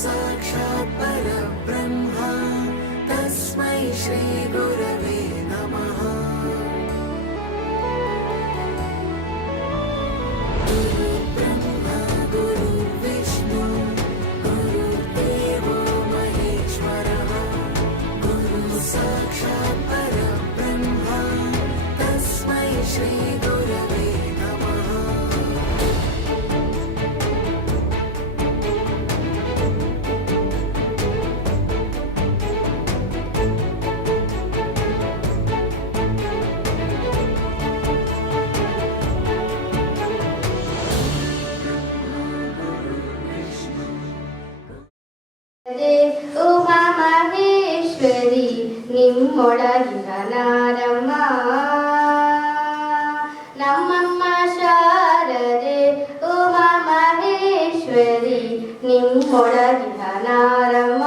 साक्षात् परब्रह्म तस्मै श्री गुरवे नमः। गुरुर्ब्रह्मा गुरुर्विष्णु गुरुर्देवो महेश्वरः गुरुः साक्षात् परब्रह्म तस्मै श्री गुरवे नमः। ಉಮಾ ಮಹೇಶ್ವರಿ ನಿಮ್ಮೊಳಗಿನ ನಾರಮ್ಮ ನಮ್ಮಮ್ಮ ಶಾರದೆ Uma Maheshwari ನಿಮ್ಮೊಳಗಿನ ನಾರಮ್ಮ.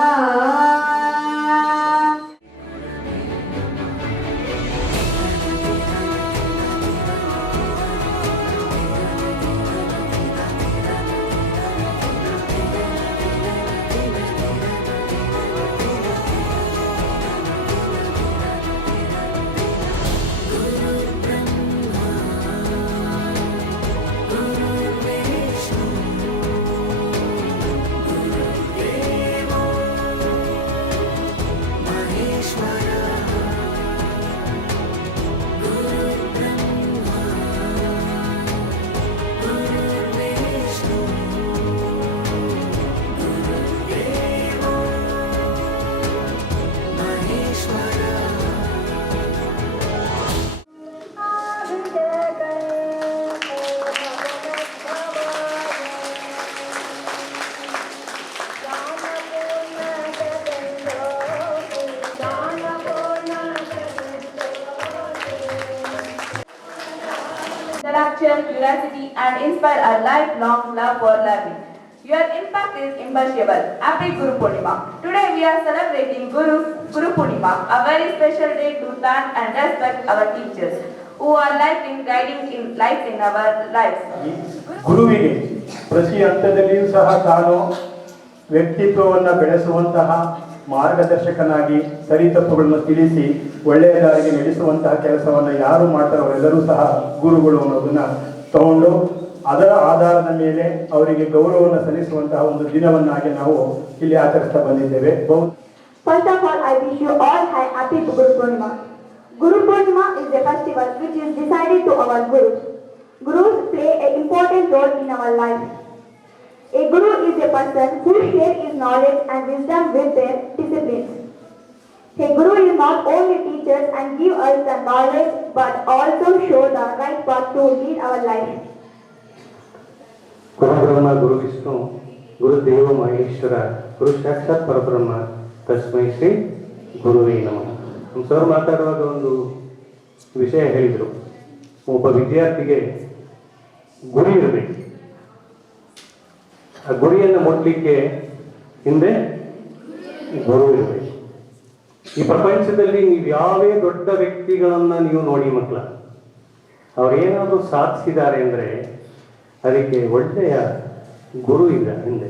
Intellectual curiosity and inspire a lifelong love for learning. Your impact is immeasurable. Happy Guru Purnima. Today we are celebrating Guru Purnima, a very special day to thank and respect our teachers who are guiding light in our lives. ಗುರುವಿಗೆ ಪ್ರತಿ ಹಂತದಲ್ಲಿಯೂ ಸಹ ತಾನು ವ್ಯಕ್ತಿತ್ವವನ್ನು ಬೆಳೆಸುವಂತಹ ಮಾರ್ಗದರ್ಶಕನಾಗಿ ಸರಿತಪ್ಪುಗಳನ್ನು ತಿಳಿಸಿ ಒಳ್ಳೆಯ ದಾರಿಗೆ ನಡೆಸುವಂತಹ ಕೆಲಸವನ್ನು ಯಾರು ಮಾಡ್ತಾರೋ ಅವರೆಲ್ಲರೂ ಸಹ ಗುರುಗಳು ಅನ್ನೋದನ್ನ ತಗೊಂಡು ಅದರ ಆಧಾರದ ಮೇಲೆ ಅವರಿಗೆ ಗೌರವವನ್ನು ಸಲ್ಲಿಸುವಂತಹ ಒಂದು ದಿನವನ್ನಾಗಿ ನಾವು ಇಲ್ಲಿ ಆಚರಿಸ್ತಾ ಬಂದಿದ್ದೇವೆ. First of all, I wish you all happy Guru Purnima. Guru Purnima is a festival which is decided to our Gurus. Gurus play an important role in our life. A Guru is a person who shares his knowledge and wisdom with their disciplines. A Guru is not only teaches and give us the knowledge but also show the right path to lead our life. ಗುರು ಬ್ರಹ್ಮ ಗುರು ವಿಷ್ಣು ಗುರುದೇವ ಮಹೇಶ್ವರ ಗುರು ಸಾಕ್ಷಾತ್ ಪರಬ್ರಹ್ಮ ತಸ್ಮೈ ಶ್ರೀ ಗುರುವೇ ನಮಃ. ನಮ್ಮ sir ಮಾತಾಡುವಾಗ ಒಂದು ವಿಷಯ ಹೇಳಿದರು, ಒಬ್ಬ ವಿದ್ಯಾರ್ಥಿಗೆ ಗುರಿ ಇರಬೇಕು. ಆ ಗುರಿಯನ್ನು ಮುಟ್ಲಿಕ್ಕೆ ಹಿಂದೆ ಗುರು ಇರಬೇಕು. ಈ ಪ್ರಪಂಚದಲ್ಲಿ ನೀವು ಯಾವೇ ದೊಡ್ಡ ವ್ಯಕ್ತಿಗಳನ್ನ ನೀವು ನೋಡಿ ಮಕ್ಕಳ, ಅವರೇನಾದರೂ ಸಾಧಿಸಿದ್ದಾರೆ ಅಂದರೆ ಅದಕ್ಕೆ ಒಳ್ಳೆಯ ಗುರು ಇಲ್ಲ ಹಿಂದೆ.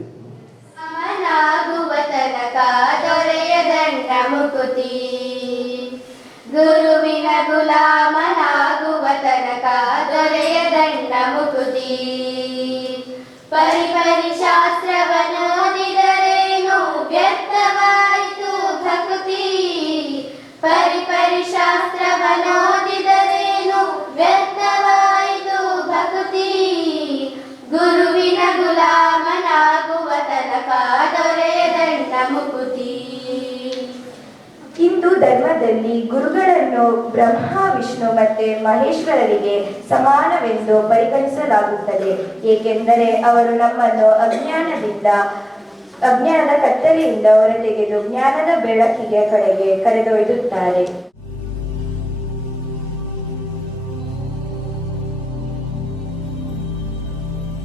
ಸಮನಾಗುವ ತನಕ ದೊರೆಯದಂಡ ಮುಕುತಿ, ಗುರುವಿನ ಗುಲಾಮನಾಗುವ ತನಕ ದೊರೆಯದಂಡ ಮುಕುತಿ. ಪರಿಪರಿ ಶಾಸ್ತ್ರವನ್ನು ಓದಿದರೇನು ವ್ಯರ್ಥವಾಯಿತು ಭಕ್ತಿ, ಪರಿಪರಿ ಶಾಸ್ತ್ರವನ್ನು ಓದಿದರೇನು ವ್ಯರ್ಥವಾಯಿತು ಭಕ್ತಿ. ಗುರುವಿನ ಗುಲಾಮನಾಗುವ ತನಕ ದೊರೆಯದಂಡ ಮುಕುತಿ. ಹಿಂದೂ ಧರ್ಮದಲ್ಲಿ ಗುರುಗಳನ್ನು ಬ್ರಹ್ಮ ವಿಷ್ಣು ಮತ್ತು ಮಹೇಶ್ವರರಿಗೆ ಸಮಾನವೆಂದು ಪರಿಗಣಿಸಲಾಗುತ್ತದೆ. ಏಕೆಂದರೆ ಅವರು ನಮ್ಮನ್ನು ಅಜ್ಞಾನದ ಕತ್ತಲೆಯಿಂದ ಹೊರತೆಗೆದು ಜ್ಞಾನದ ಬೆಳಕಿಗೆ ಕಡೆಗೆ ಕರೆದೊಯ್ದುತ್ತಾರೆ.